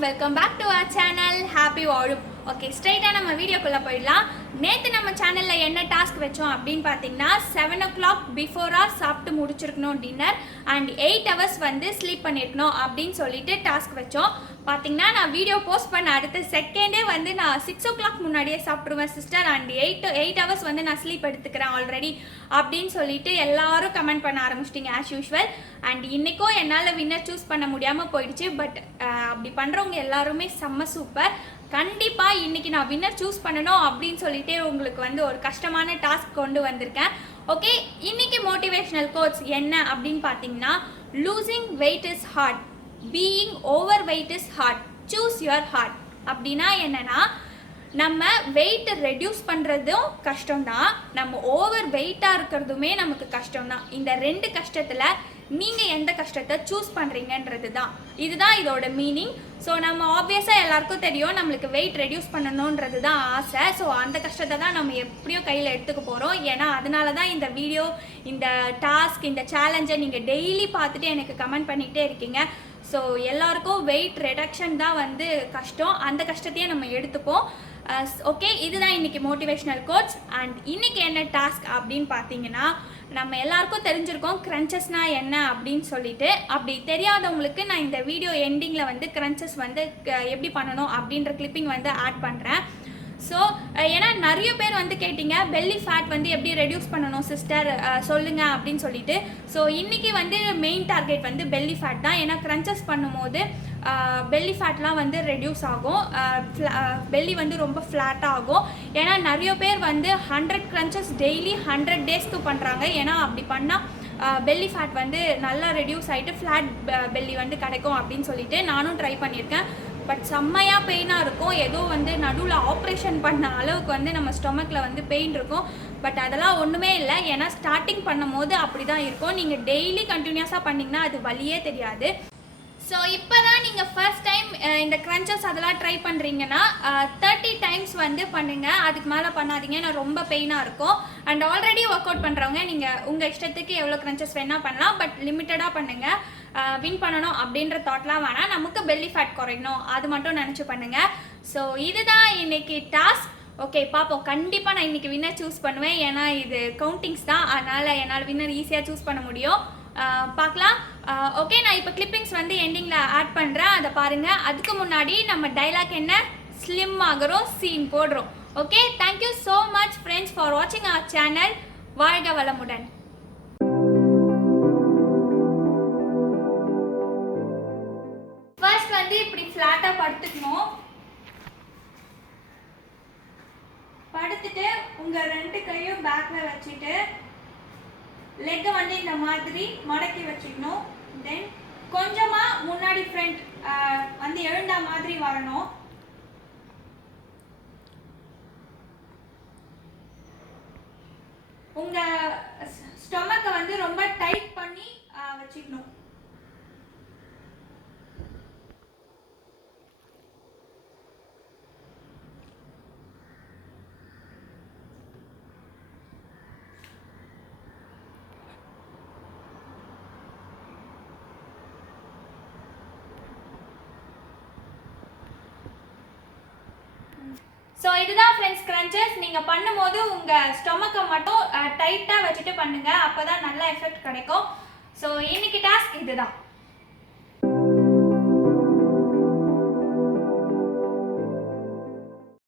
welcome back to our channel Happy Varum. Okay ஸ்ட்ரைட்டாக நம்ம வீடியோக்குள்ளே போயிடலாம். நேற்று நம்ம சேனலில் என்ன டாஸ்க் வச்சோம் அப்படின்னு பார்த்தீங்கன்னா 7 o'clock பிஃபோராக சாப்பிட்டு முடிச்சிருக்கணும் டின்னர் அண்ட் 8 hours வந்து ஸ்லீப் பண்ணியிருக்கணும் அப்படின்னு சொல்லிட்டு டாஸ்க் வச்சோம். பார்த்தீங்கன்னா நான் வீடியோ போஸ்ட் பண்ண அடுத்த செகண்டே வந்து நான் 6 o'clock முன்னாடியே சாப்பிட்ருவேன் சிஸ்டர் அண்ட் 8 hours வந்து நான் ஸ்லீப் எடுத்துக்கிறேன் ஆல்ரெடி அப்படின்னு சொல்லிட்டு எல்லாரும் கமெண்ட் பண்ண ஆரம்பிச்சிட்டிங்க ஆஸ் யூஷுவல். அண்ட் இன்றைக்கும் என்னால் வின்னர் சூஸ் பண்ண முடியாமல் போயிடுச்சு. பட் அப்படி பண்ணுறவங்க எல்லாருமே செம்ம சூப்பர். கண்டிப்பாக இன்றைக்கி நான் வின்னர் சூஸ் பண்ணணும் அப்படின்னு சொல்லிட்டு உங்களுக்கு வந்து ஒரு கஷ்டமான டாஸ்க் கொண்டு வந்திருக்கேன். ஓகே, இன்றைக்கி மோட்டிவேஷ்னல் கோட்ஸ் என்ன அப்படின்னு பார்த்தீங்கன்னா, losing weight is hard, being over weight is hard, choose your hard. அப்படின்னா என்னென்னா, நம்ம வெயிட் ரெடியூஸ் பண்ணுறதும் கஷ்டம்தான், நம்ம ஓவர் வெயிட்டாக இருக்கிறதுமே நமக்கு கஷ்டம்தான். இந்த ரெண்டு கஷ்டத்தில் நீங்கள் எந்த கஷ்டத்தை சூஸ் பண்ணுறீங்கன்றது தான், இதுதான் இதோட மீனிங். ஸோ நம்ம ஆப்வியஸாக எல்லாருக்கும் தெரியும் நம்மளுக்கு வெயிட் ரெடியூஸ் பண்ணணுன்றது தான் ஆசை. ஸோ அந்த கஷ்டத்தை தான் நம்ம எப்படியும் கையில் எடுத்துக்க போகிறோம். ஏன்னா அதனால தான் இந்த வீடியோ, இந்த டாஸ்க், இந்த சேலஞ்சை நீங்கள் டெய்லி பார்த்துட்டு எனக்கு கமெண்ட் பண்ணிகிட்டே இருக்கீங்க. ஸோ எல்லாருக்கும் வெயிட் ரெடக்ஷன் தான் வந்து கஷ்டம், அந்த கஷ்டத்தையே நம்ம எடுத்துப்போம். ஓகே, இதுதான் இன்றைக்கி மோட்டிவேஷ்னல் கோட்ஸ். அண்ட் இன்றைக்கி என்ன டாஸ்க் அப்படின்னு பார்த்தீங்கன்னா, நம்ம எல்லாருக்கும் தெரிஞ்சிருக்கோம் க்ரன்ச்சஸ்னால் என்ன அப்படின்னு சொல்லிட்டு. அப்படி தெரியாதவங்களுக்கு நான் இந்த வீடியோ எண்டிங்கில் வந்து க்ரன்ச்சஸ் வந்து எப்படி பண்ணணும் அப்படின்ற கிளிப்பிங் வந்து ஆட் பண்ணுறேன். ஸோ ஏன்னா நிறைய பேர் வந்து கேட்டிங்க பெல்லி ஃபேட் வந்து எப்படி ரெடியூஸ் பண்ணணும் சிஸ்டர் சொல்லுங்கள் அப்படின்னு சொல்லிட்டு. ஸோ இன்றைக்கி வந்து மெயின் டார்கெட் வந்து பெல்லி ஃபேட் தான். ஏன்னா க்ரன்ச்சஸ் பண்ணும்போது பெல்லி ஃபேட்லாம் வந்து ரெடியூஸ் ஆகும், பெல்லி வந்து ரொம்ப ஃப்ளாட்டாக ஆகும். ஏன்னா நிறைய பேர் வந்து 100 க்ரன்ச்சஸ் டெய்லி 100 daysக்கு பண்ணுறாங்க. ஏன்னா அப்படி பண்ணால் பெல்லி ஃபேட் வந்து நல்லா ரெடியூஸ் ஆகிட்டு ஃப்ளாட் பெல்லி வந்து கிடைக்கும் அப்படின்னு சொல்லிட்டு நானும் ட்ரை பண்ணியிருக்கேன். பட் செம்மையாக பெயினாக இருக்கும். ஏதோ வந்து நடுவில் ஆப்ரேஷன் பண்ண அளவுக்கு வந்து நம்ம ஸ்டொமக்கில் வந்து பெயின் இருக்கும். பட் அதெல்லாம் ஒன்றுமே இல்லை, ஏன்னா ஸ்டார்டிங் பண்ணும் போது அப்படி தான் இருக்கும். நீங்கள் டெய்லி கண்டினியூஸாக பண்ணிங்கன்னா அது வலியே தெரியாது. ஸோ இப்போ தான் நீங்கள் ஃபர்ஸ்ட் டைம் இந்த க்ரன்ச்சஸ் அதெல்லாம் ட்ரை பண்ணுறீங்கன்னா 30 times வந்து பண்ணுங்கள், அதுக்கு மேலே பண்ணாதீங்க, நான் ரொம்ப பெயினாக இருக்கும். அண்ட் ஆல்ரெடி ஒர்க் அவுட் பண்ணுறவங்க நீங்கள் உங்கள் இஷ்டத்துக்கு எவ்வளோ க்ரன்ச்சஸ் வேணால் பண்ணலாம், பட் லிமிட்டடாக பண்ணுங்கள். வின் பண்ணணும் அப்படின்ற தாட்லாம் வேணாம், நமக்கு பெல்லி ஃபேட் குறையணும் அது மட்டும் நினச்சி பண்ணுங்கள். ஸோ இதுதான் இன்றைக்கி டாஸ்க். ஓகே பார்ப்போம், கண்டிப்பாக நான் இன்றைக்கி வின்னர் சூஸ் பண்ணுவேன். ஏன்னா இது கவுண்டிங்ஸ் தான், அதனால் என்னால் வின்னர் ஈஸியாக சூஸ் பண்ண முடியும். பார்க்கலாம். ஓகே, நான் இப்போ கிளிப்பிங்ஸ் வந்து எண்டிங்கில் ஆட் பண்ணுறேன், அதை பாருங்கள். அதுக்கு முன்னாடி நம்ம டைலாக் என்ன, ஸ்லிம் ஆகிறோம், சீன் போடுறோம். Okay, thank you so much friends for வாட்சிங் அவர் சேனல். வாழ்க வளமுடன். ஃபர்ஸ்ட் வந்து இப்படி ஃப்ளாட்டாக படுத்துக்கணும். படுத்துட்டு உங்கள் 2 கையும் பேக்கில் வச்சுட்டு லெக்கை வந்து இந்த மாதிரி மடக்கி வச்சுக்கணும். தென் கொஞ்சமாக முன்னாடி ஃப்ரண்ட் வந்து எழுந்தா மாதிரி வரணும். உங்கள் ஸ்டொமக்கை வந்து ரொம்ப டைட் பண்ணி வச்சுக்கணும். ஸோ இதுதான் ஃப்ரெண்ட்ஸ் க்ரன்ச்சஸ். நீங்கள் பண்ணும்போது உங்கள் ஸ்டொமக்கை மட்டும் டைட்டாக வச்சுட்டு பண்ணுங்கள், அப்போ தான் நல்ல எஃபெக்ட் கிடைக்கும். ஸோ இன்னைக்கு டாஸ்க் இதுதான்.